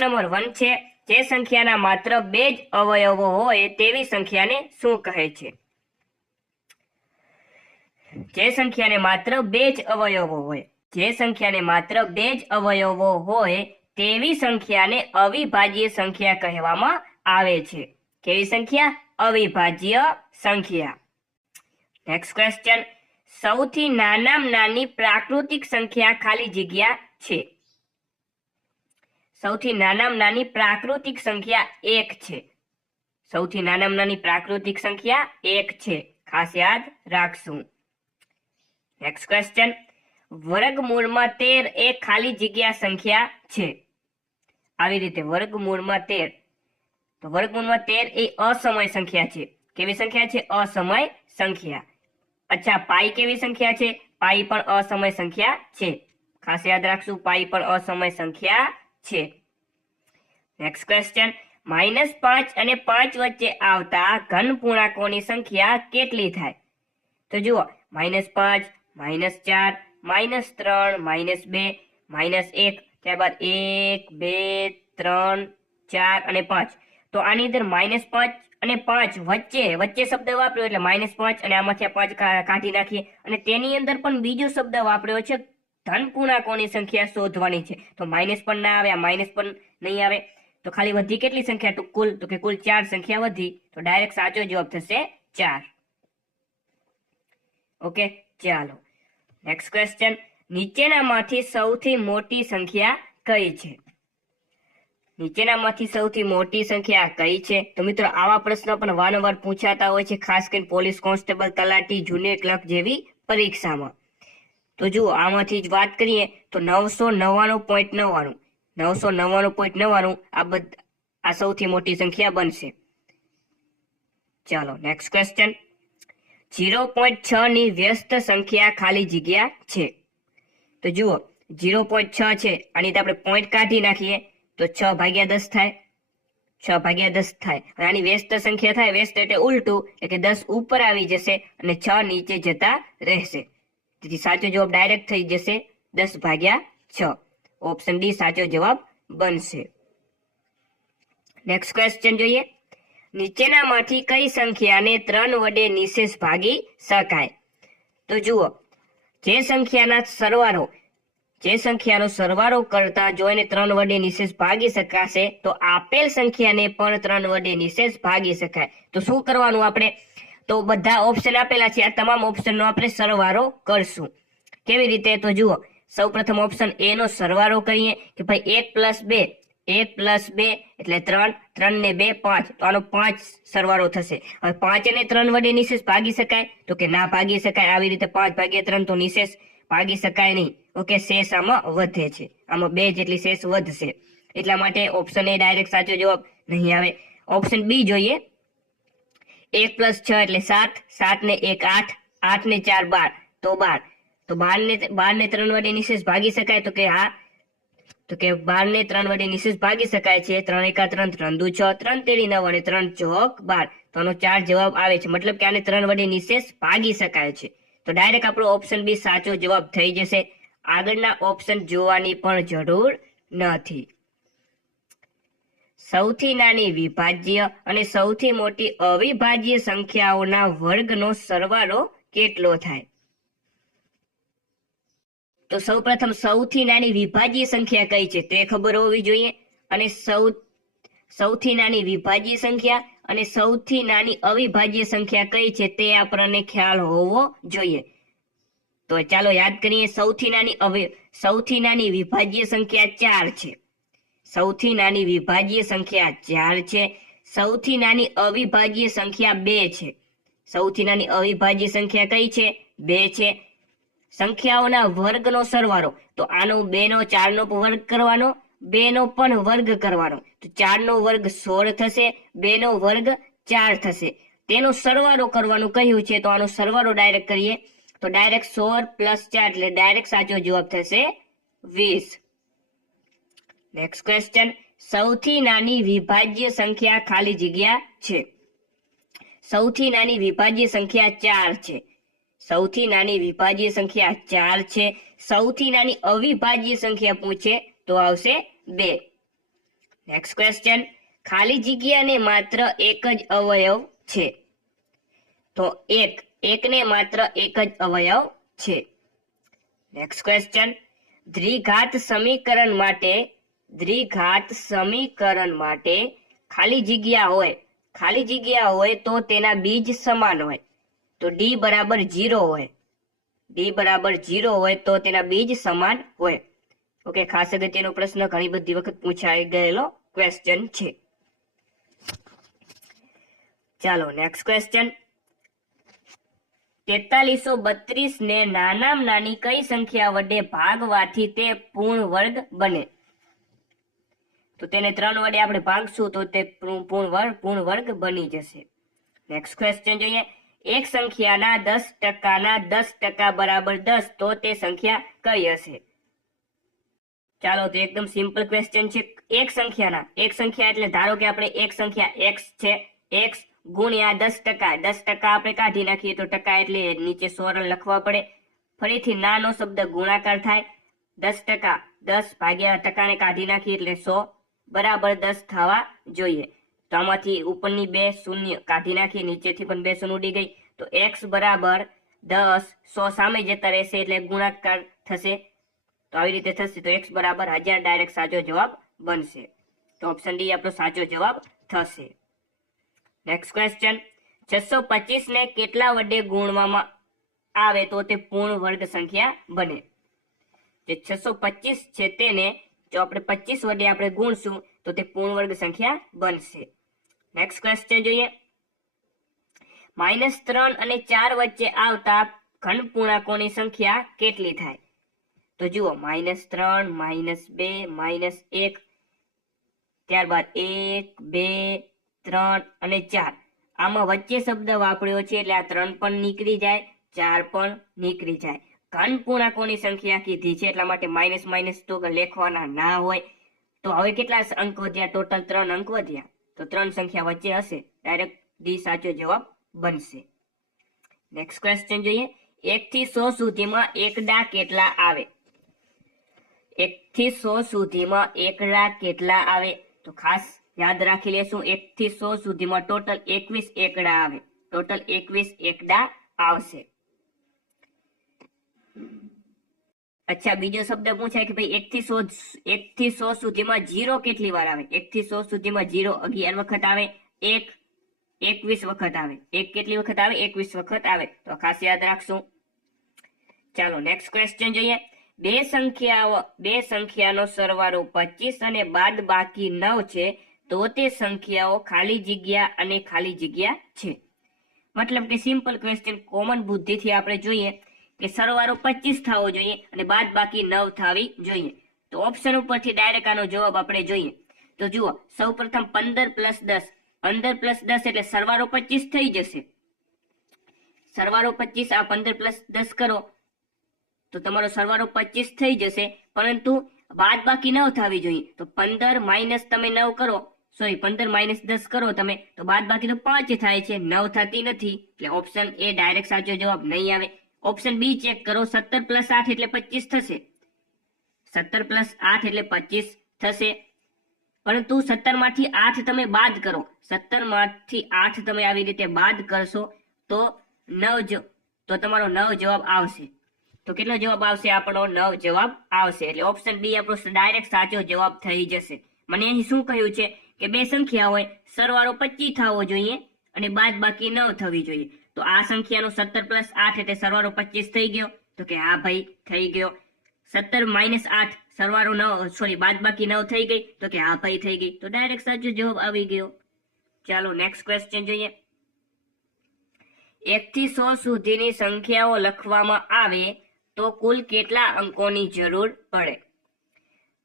Number 1 છે, જે સંખ્યાના માત્ર 2 જ અવયવો હોય તેવી સંખ્યાને શું કહે છે? જે સંખ્યાને માત્ર 2 જ અવયવો હોય, જે સંખ્યાને માત્ર 2 જ અવયવો હોય તેવી સંખ્યાને અવિભાજ્ય સંખ્યા કહેવામાં આવે છે. કેવી સંખ્યા? અવિભાજ્ય સંખ્યા. નેક્સ્ટ ક્વેશ્ચન, સૌથી નાનામાં નાની પ્રાકૃતિક સંખ્યા ખાલી જગ્યા છે. સૌથી નાનામાં નાની પ્રાકૃતિક સંખ્યા 1 છે. સૌથી નાનામાં નાની પ્રાકૃતિક સંખ્યા 1 છે, ખાસ યાદ રાખશું. નેક્સ્ટ ક્વેશ્ચન, વર્ગમૂળમાં 13 એ ખાલી જગ્યા સંખ્યા છે. આવી રીતે વર્ગમૂળમાં 13, તો વર્ગમૂળમાં 13 એ અસમય સંખ્યા છે. કેવી સંખ્યા છે? અસમય સંખ્યા. અચ્છા, પાઈ કેવી સંખ્યા છે? પાઈ પણ અસમય સંખ્યા છે, ખાસ યાદ રાખશું, પાઈ પણ અસમય સંખ્યા છે. નેક્સ્ટ ક્વેશ્ચન, -5 અને 5 વચ્ચે આવતા ઘન પૂર્ણાંકોની સંખ્યા કેટલી થાય? તો જુઓ, -5, -4, -3, -2, -1, ત્યારબાદ 1, 2, 3, 4 અને 5. તો આની અંદર -5 અને 5 વચ્ચે શબ્દ વાપર્યો એટલે -5 અને આમાંથી 5 કાઢી નાખીએ, અને તેની અંદર પણ બીજો શબ્દ વાપર્યો છે, ધન પૂર્ણાંકોની સંખ્યા શોધવાની છે. તો માઇનસ પણ ના આવે, આ માઇનસ પણ નહીં આવે, તો ખાલી વધી કેટલી સંખ્યા? તો કુલ 4 સંખ્યા વધી, તો ડાયરેક્ટ સાચો જવાબ થશે 4. ઓકે, ચાલો નેક્સ્ટ ક્વેશ્ચન, નીચેનામાંથી સૌથી મોટી સંખ્યા કઈ છે? નીચેનામાંથી સૌથી મોટી સંખ્યા કઈ છે? તો મિત્રો, આવા પ્રશ્નો પણ વારંવાર પૂછાતા હોય છે, ખાસ કરીને પોલીસ કોન્સ્ટેબલ, તલાટી, જુનિયર ક્લર્ક જેવી પરીક્ષામાં. તો જુઓ, આમાંથી જ વાત કરીએ તો 999.99, 999.99 આ સૌથી મોટી સંખ્યા બનશે. ચાલો નેક્સ્ટ ક્વેશ્ચન, 0.6 ની વ્યસ્ત સંખ્યા ખાલી જગ્યા છે. તો જુઓ, 0.6 છે, આની આપણે પોઈન્ટ કાઢી નાખીએ તો 6/10 થાય, 6/10 થાય. અને આની વ્યસ્ત સંખ્યા થાય, વ્યસ્ત એટલે ઉલટું, એટલે 10 ઉપર આવી જશે અને 6 નીચે જતા રહેશે. તેથી સાચો જવાબ ડાયરેક્ટ થઈ જશે 10/6. ઓપ્શન ડી સાચો જવાબ બનશે. નેક્સ્ટ ક્વેશ્ચન જોઈએ, નીચેનામાંથી કઈ સંખ્યાને 3 વડે નિશેષ ભાગી શકાય? તો જુઓ, જે સંખ્યાનો સરવાળો કરતા જો એને 3 વડે નિશેષ ભાગી શકાશે, તો આપેલ સંખ્યાને પણ 3 વડે નિશેષ ભાગી શકાય. તો શું કરવાનું આપણે? તો બધા ઓપ્શન આપેલા છે, આ તમામ ઓપ્શનનો આપણે સરવાળો કરશું. કેવી રીતે? તો જુઓ, સૌપ્રથમ ઓપ્શન એ નો સરવાળો કરીએ કે ભાઈ 1 + 2 એટલે 3, 3 ને 2 5, તો આનો 5 સરવાળો થશે. હવે 5 ને 3 વડે નિશેષ ભાગી શકાય? તો કે ના ભાગી શકાય. આવી રીતે 5/3 તો નિશેષ ભાગી શકાય નહીં. ઓકે, શેષ આમાં વધે છે, આમાં 2 જેટલી શેષ વધશે, એટલા માટે ઓપ્શન એ ડાયરેક્ટ સાચો જવાબ નહીં આવે. ઓપ્શન બી જોઈએ, 1 + 6 એટલે 7, 7 ને 1 8, 8 ને 4 12, તો 12. તો 12 ને 3 વડે નિશેષ ભાગી શકાય? તો કે હા, તો કે 12 ને 3 વડે નિશેષ ભાગી શકાય છે. 3 × 1 = 3, 3 × 2 = 6, 3 × 3 = 9 અને 3 × 4 = 12. તો આનો 4 જવાબ આવે છે, મતલબ કે આને 3 વડે નિશેષ ભાગી શકાય છે. તો ડાયરેક્ટ આપણો ઓપ્શન બી સાચો જવાબ થઈ જશે. આગળના ઓપ્શન જોવાની પણ જરૂર નથી. સૌથી નાની વિભાજ્ય અને સૌથી મોટી અવિભાજ્ય સંખ્યાઓના વર્ગનો સરવાળો કેટલો થાય? તો સૌપ્રથમ સૌથી નાની વિભાજ્ય સંખ્યા કઈ છે તે ખબર હોવી જોઈએ, અને સૌથી નાની વિભાજ્ય સંખ્યા અને સૌથી નાની અવિભાજ્ય સંખ્યા કઈ છે તે આપણને ખ્યાલ હોવો જોઈએ. તો ચાલો યાદ કરીએ. સૌથી નાની વિભાજ્ય સંખ્યા 4 છે. સૌથી નાની વિભાજ્ય સંખ્યા 4 છે. સૌથી નાની અવિભાજ્ય સંખ્યા 2 છે. સૌથી નાની અવિભાજ્ય સંખ્યા કઈ છે? 2 છે. સંખ્યાઓના વર્ગનો સરવાળો, તો આનો 2 નો 4 નો વર્ગ કરવાનો, 2 નો પણ વર્ગ કરવાનો, તો 4 નો વર્ગ 16 થશે, 2 નો વર્ગ 4 થશે. તેનો સરવાળો કરવાનું કહ્યું છે, તો આનો સરવાળો ડાયરેક્ટ કરીએ તો ડાયરેક્ટ 16 + 4 એટલે ડાયરેક્ટ સાચો જવાબ થશે 20. નેક્સ્ટ ક્વેશ્ચન, સૌથી નાની વિભાજ્ય સંખ્યા ખાલી જગ્યા છે. સૌથી નાની વિભાજ્ય સંખ્યા 4 છે. સૌથી નાની વિભાજ્ય સંખ્યા 4 છે. સૌથી નાની અવિભાજ્ય સંખ્યા પૂછે તો આવશે 2. નેક્સ્ટ ક્વેશ્ચન, ખાલી જગ્યાને માત્ર એક જ અવયવ છે. તો એકને માત્ર એક જ અવયવ છે. નેક્સ્ટ ક્વેશ્ચન, દ્વિઘાત સમીકરણ માટે ખાલી જગ્યા હોય તો તેના બીજ સમાન હોય. તો ડી બરાબર 0 હોય તો તેના બીજ સમાન હોય. ઓકે, ખાસ અગત્યનો પ્રશ્ન, ઘણી બધી વખત પૂછાઈ ગયેલો ક્વેશ્ચન છે. ચાલો નેક્સ્ટ ક્વેશ્ચન, 4332 ને નાનામાં નાની કઈ સંખ્યા વડે ભાગવાથી તે પૂર્ણ વર્ગ બને? તો તેને 3 વડે આપણે ભાગશું તો તે પૂર્ણ વર્ગ બની જશે. નેક્સ્ટ ક્વેશ્ચન જોઈએ, એક સંખ્યાના 10% બરાબર 10 તો તે સંખ્યા કઈ હશે? ચાલો, તો એકદમ સિમ્પલ ક્વેશ્ચન છે. એક સંખ્યા એટલે ધારો કે આપણે એક સંખ્યા x છે, x ગુણ્યા 10% આપણે કાઢી નાખીએ તો ટકા એટલે નીચે સોરલ લખવા પડે. ફરીથી નાનો શબ્દ ગુણાકાર થાય. 10% 10 ભાગ્યા ટકાને કાઢી નાખીએ એટલે 100 બરાબર 10 થવા જોઈએ. તો આમાંથી ઉપરની 2 શૂન્ય કાઢી નાખીએ, નીચેથી પણ 2 શૂન્ય ઉડી ગઈ. તો x બરાબર 10, 100 સામે જતા રહેશે એટલે ગુણાકાર થશે. તો આવી રીતે થશે. તો x બરાબર 1000 ડાયરેક્ટ સાચો જવાબ બનશે. તો ઓપ્શન ડી આપણો સાચો જવાબ થશે. નેક્સ્ટ ક્વેશ્ચન, 625 ને કેટલા વડે ગુણવામાં આવે તો તે પૂર્ણ વર્ગ સંખ્યા બને? જે 625 છે તેને જો આપણે 25 વડે આપણે ગુણશું તો તે પૂર્ણ વર્ગ સંખ્યા બનશે. નેક્સ્ટ ક્વેશ્ચન જોઈએ, -3 અને 4 વચ્ચે આવતા ઘન પૂર્ણાંકોની સંખ્યા કેટલી થાય? તો જુઓ, -3, -2, -1, ત્યારબાદ 1, 2, 3 અને 4. આમાં વચ્ચે શબ્દ વાપર્યો છે એટલે આ 3 પણ નીકળી જાય, 4 પણ નીકળી જાય. ઘન પૂર્ણાંકોની સંખ્યા કીધી છે એટલા માટે માઇનસ તો લખવાના ના હોય. તો હવે કેટલા અંક વધ્યા? ટોટલ 3 અંક વધ્યા. તો 3 સંખ્યા વચ્ચે હશે, ડાયરેક્ટ ડી સાચો જવાબ બનશે. નેક્સ્ટ ક્વેશ્ચન જોઈએ, 1 થી 100 સુધીમાં એકડા કેટલા આવે? 1 થી 100 સુધીમાં એકડા કેટલા આવે? તો ખાસ યાદ રાખી લેશું, 1 થી 100 સુધીમાં ટોટલ 21 એકડા આવે. ટોટલ 21 એકડા આવશે. અચ્છા, બીજો શબ્દ પૂછાય કે ભાઈ 1 થી 100 સુધીમાં 0 કેટલી વાર આવે? 1 થી 100 સુધીમાં 0 11 વખત આવે, 1 21 વખત આવે. 1 કેટલી વખત આવે? 21 વખત આવે. તો ખાસ યાદ રાખશું. ચાલો નેક્સ્ટ ક્વેશ્ચન જોઈએ, બે સંખ્યાનો સરવાળો 25 અને બાદ બાકી 9 છે તો તે સંખ્યાઓ ખાલી જગ્યા અને ખાલી જગ્યા છે. મતલબ કે સિમ્પલ ક્વેશ્ચન, કોમન બુદ્ધિથી આપણે જોઈએ કે સરવાળો 25 થવો જોઈએ અને બાદ બાકી 9 થવી જોઈએ. તો ઓપ્શન ઉપરથી ડાયરેક્ટ આનો જવાબ આપણે જોઈએ. તો જુઓ, સૌપ્રથમ 15 + 10, 15 + 10 એટલે સરવાળો 25 થઈ જશે. સરવાળો 25, આ 15 + 10 કરો તો તમારો સરવાળો 25 થઈ જશે, પરંતુ બાદ બાકી 9 થવી જોઈએ. તો 15 - તમે 9 કરો, 15 - 10 કરો તમે, તો બાદ બાકી તો 5 થાય છે, 9 થતી નથી. એટલે ઓપ્શન એ ડાયરેક્ટ સાચો જવાબ નહીં આવે. ઓપ્શન બી ચેક કરો, 17 + 8 એટલે 25 થશે. 17 + 8 એટલે 25 થશે, પરંતુ 17 માંથી 8 તમે બાદ કરો, 17 માંથી 8 તમે આવી રીતે બાદ કરશો તો તમારો 9 જવાબ આવશે. તો કેટલો જવાબ આવશે? આપણો 9 જવાબ આવશે. એટલે ઓપ્શન બી આપણો ડાયરેક્ટ સાચો જવાબ થઈ જશે. મને અહીં શું કહ્યું છે કે બે સંખ્યા હોય, સરવાળો 25 થવો જોઈએ અને બાદ બાકી 9 થવી જોઈએ. તો આ સંખ્યાનો 17 + 8 એટલે સરવાળો 25 થઈ ગયો. તો કે હા ભાઈ થઈ ગયો. 17 - 8 સરવાળો 9 બાદ બાકી 9 થઈ ગઈ. તો કે હા ભાઈ થઈ ગઈ. તો ડાયરેક્ટ સાચો જવાબ આવી ગયો. ચાલો નેક્સ્ટ ક્વેશ્ચન જોઈએ, 1 થી 100 સુધીની સંખ્યાઓ લખવામાં આવે તો કુલ કેટલા અંકોની જરૂર પડે?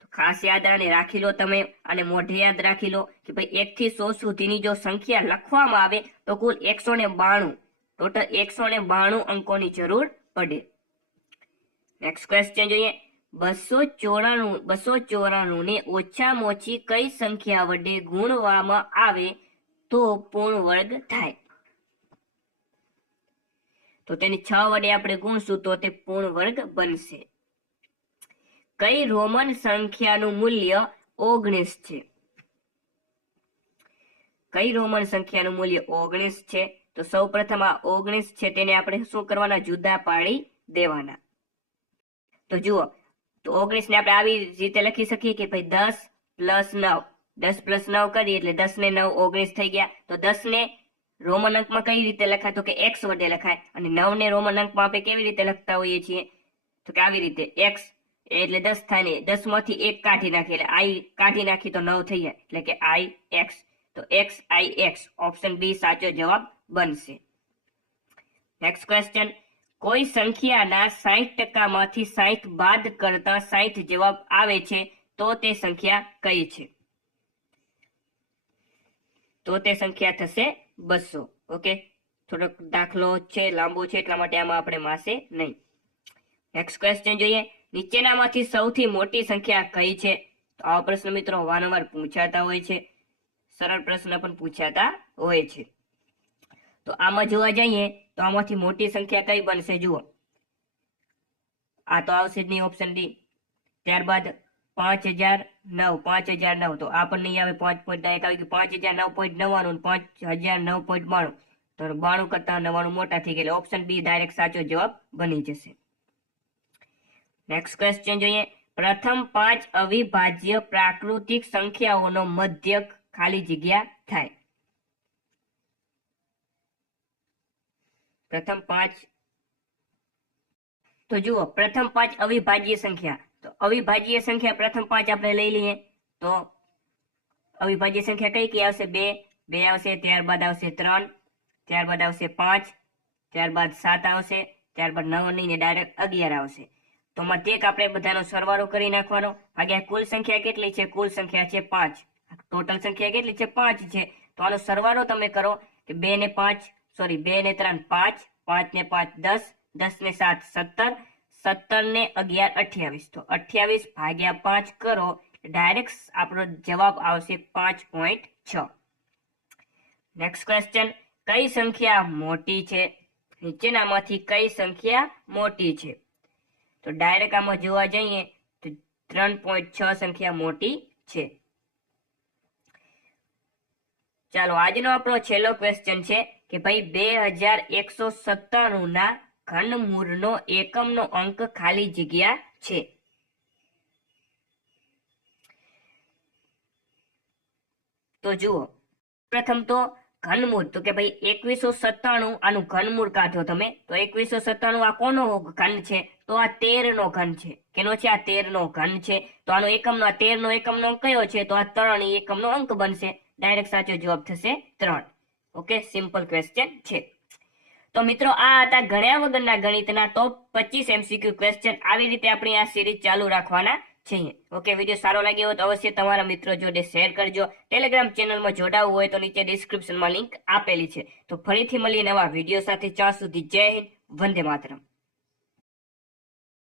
તો ખાસ યાદ રાખી લો તમે, અને મોઢે યાદ રાખી લો કે ભાઈ 1 થી 100 સુધીની જો સંખ્યા લખવામાં આવે તો કુલ 192, ટોટલ 192 અંકોની જરૂર પડે. નેક્સ્ટ ક્વેશ્ચન જોઈએ, 294 ને ઓછામાં ઓછી કઈ સંખ્યા વડે ગુણવામાં આવે તો પૂર્ણ વર્ગ થાય? તો તેને 6 વડે આપણે ગુણશું તો તે પૂર્ણ વર્ગ બનશે. કઈ રોમન સંખ્યાનું મૂલ્ય 19 છે? કઈ રોમન સંખ્યાનું મૂલ્ય 19 છે? તો સૌપ્રથમ આ 19 છે તેને આપણે શું કરવાના? જુદા પાડી દેવાના. તો જુઓ, તો 19 ને આપણે આવી રીતે લખી શકીએ કે ભાઈ 10 + 9, 10 + 9 કરીએ એટલે 10 ને 9 19 થઈ ગયા. તો 10 ને રોમન અંકમાં કઈ રીતે લખાય? તો કે x વડે લખાય. અને 9 ને રોમન અંકમાં આપણે કેવી રીતે લખતા હોઈએ છીએ? તો કે આવી રીતે, x એટલે 10 થાય ને 10 માંથી 1 કાઢી નાખીએ એટલે i કાઢી નાખી તો 9 થઈ જાય, એટલે કે ix. તો xix ઓપ્શન બી સાચો જવાબ બનશે. નેક્સ્ટ ક્વેશ્ચન, કોઈ સંખ્યાના 60% માંથી 60 બાદ કરતા 60 જવાબ આવે છે તો તે સંખ્યા કઈ છે? તો તે સંખ્યા થશે 200. ઓકે, થોડોક દાખલો છે, લાંબો છે, એટલા માટે આમાં આપણે માસે નહીં. નેક્સ્ટ ક્વેશ્ચન જોઈએ, નીચેનામાંથી સૌથી મોટી સંખ્યા કઈ છે? તો આવા પ્રશ્ન મિત્રો વારંવાર પૂછાતા હોય છે, સરળ પ્રશ્ન પણ પૂછાતા હોય છે. તો આમાં જોવા જઈએ તો આમાંથી મોટી સંખ્યા કઈ બનશે? જુઓ, આ તો આવશે જ નહીં, ઓપ્શન ડી. ત્યારબાદ 5009, તો આ પણ નહીં આવે. 5.1 આવી ગયું, 5009.99, 5009.92, તો 92 કરતા 99 મોટા થઈ ગયા, ઓપ્શન બી ડાયરેક્ટ સાચો જવાબ બની જશે. નેક્સ્ટ ક્વેશ્ચન જોઈએ, પ્રથમ 5 અવિભાજ્ય પ્રાકૃતિક સંખ્યાઓનો મધ્યક ખાલી જગ્યા થાય. પ્રથમ 5, તો જુઓ, પ્રથમ 5 અવિભાજ્ય સંખ્યા. તો અવિભાજ્ય સંખ્યા પ્રથમ 5 આપણે લઈ લઈએ તો અવિભાજ્ય સંખ્યા કઈ કઈ આવશે? 2 આવશે, ત્યારબાદ આવશે 3, ત્યારબાદ આવશે 5, ત્યારબાદ 7 આવશે, ત્યારબાદ 9 નહીં ને ડાયરેક્ટ 11 આવશે. તો મધ્યક આપણે બધાનો સરવાળો કરી નાખવાનો, ભાગ્યા કુલ સંખ્યા કેટલી છે? કુલ સંખ્યા છે 5. ટોટલ સંખ્યા કેટલી છે? 5 છે. તો આનો સરવાળો તમે કરો કે 2 ને 3 5, 5 ને 5 10, 10 ને 7 17, 17 ને 11 28. તો 28 ભાગ્યા 5 કરો, ડાયરેક્ટ આપણો જવાબ આવશે 5.6. નેક્સ્ટ ક્વેશ્ચન, કઈ સંખ્યા મોટી છે? નીચેનામાંથી કઈ સંખ્યા મોટી છે? તો ડાયરેક્ટ આમાં જોવા જઈએ તો 3.6 સંખ્યા મોટી છે. ચાલો, આજનો આપણો છેલ્લો ક્વેશ્ચન છે કે ભાઈ 2197 ના ઘનમૂળનો એકમનો અંક ખાલી જગ્યા છે. તો જુઓ, પ્રથમ તો ઘનમૂળ, તો કે ભાઈ 2197, આનું ઘનમૂળ કાઢો તમે. તો 2197 આ કોનો ઘન છે? તો આ 13 નો ઘન છે. કેનો છે? આ 13 નો ઘન છે. તો આનો એકમનો, આ 13 નો એકમનો અંક કયો છે? તો આ 3 એકમનો અંક બનશે. ડાયરેક્ટ સાચો જવાબ થશે 3. ઓકે, સિમ્પલ ક્વેશ્ચન છે. તો મિત્રો, આ હતા ગણ્યા વગરના ગણિતના ટોપ 25 MCQ ક્વેશ્ચન. આવી રીતે આપણે આ સિરીઝ ચાલુ રાખવાના છીએ. ઓકે, વિડીયો સારો લાગ્યો હોય તો અવશ્ય તમારા મિત્રો જોડે શેર કરજો. ટેલિગ્રામ ચેનલમાં જોડાવવું હોય તો નીચે ડિસ્ક્રિપ્શનમાં લિંક આપેલી છે. તો ફરીથી મળીએ નવા વિડીયો સાથે. ત્યાં સુધી જય હિન્દ, વંદે માતરમ.